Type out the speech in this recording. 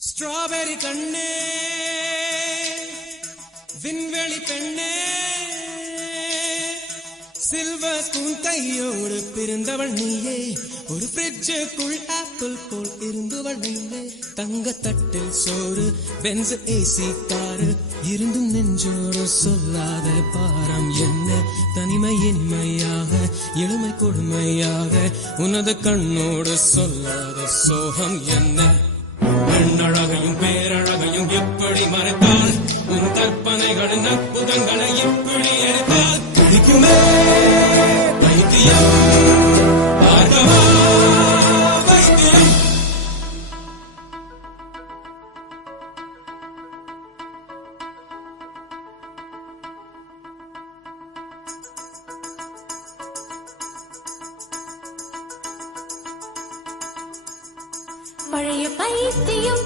strawberry கண்ணே விண்வெளி பெண்ணே சில்வர் ஸ்பூன் கையோடு பிறந்தவள் நீயே ஒரு ஃப்ரிட்ஜுக்குள் ஆப்பிள் போல் இருந்தவள் நீயே தங்க தட்டில் சோறு பென்ஸ் ஏசி காரு இருந்தும் நெஞ்சோடு சொல்லாத பாரம் என்ன தனிமை இனிமையாக எளிமை கொடுமையாக உனது கண்ணோடு சொல்லாத சோகம் என்ன பெண்ணழகையும் பேரழகையும் எப்படி மறைத்தால் உன் கற்பனைகளின் அற்புதங்களை எப்படி எடுத்தால் பிடிக்குமே பைத்தியம் பார்க்கவா பைத்தியம் பழைய பைத்தியம்